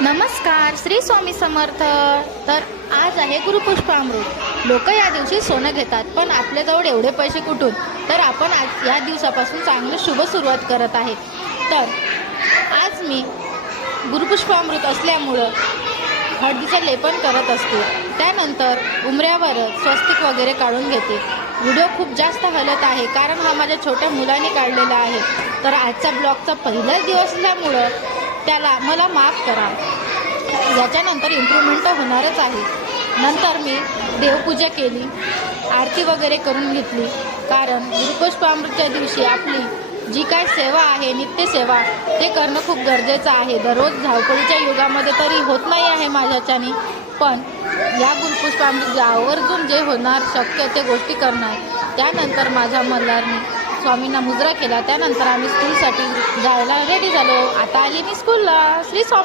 नमस्कार, श्री स्वामी समर्थ. तर आज आहे गुरुपुष्पामृत. लोक या दिवशी सोनं घेतात, पण आपल्याजवळ एवढे पैसे कुठून? तर आपण आज या दिवसापासून चांगली शुभ सुरुवात करत आहे. तर आज मी गुरुपुष्पामृत असल्यामुळं हळदीचं लेपन करत असते. त्यानंतर उंबऱ्यावर स्वस्तिक वगैरे काढून घेते. व्हिडिओ खूप जास्त हलत आहे कारण हा माझ्या छोट्या मुलाने काढलेला आहे. तर आजचा ब्लॉगचा पहिलाच दिवस असल्यामुळं त्याला मला माफ करा. याच्यानंतर इम्प्रूव्हमेंट तर होणारच आहे. नंतर मी देवपूजा केली, आरती वगैरे करून घेतली. कारण गुरुपुष्पामृतच्या दिवशी आपली जी काय सेवा आहे, नित्यसेवा, ते करणं खूप गरजेचं आहे. दररोज धावपळीच्या युगामध्ये तरी होत नाही आहे माझ्याच्याने, पण या गुरुपुष्पामृत आवर्जून जे होणार शक्य ते गोष्टी करणार. त्यानंतर माझ्या मल्हारने स्वामींना मुजरा केला. त्यानंतर आम्ही स्कूलसाठी जायला रेडी झालो. आता आली मी स्कूलला. श्री स्वामी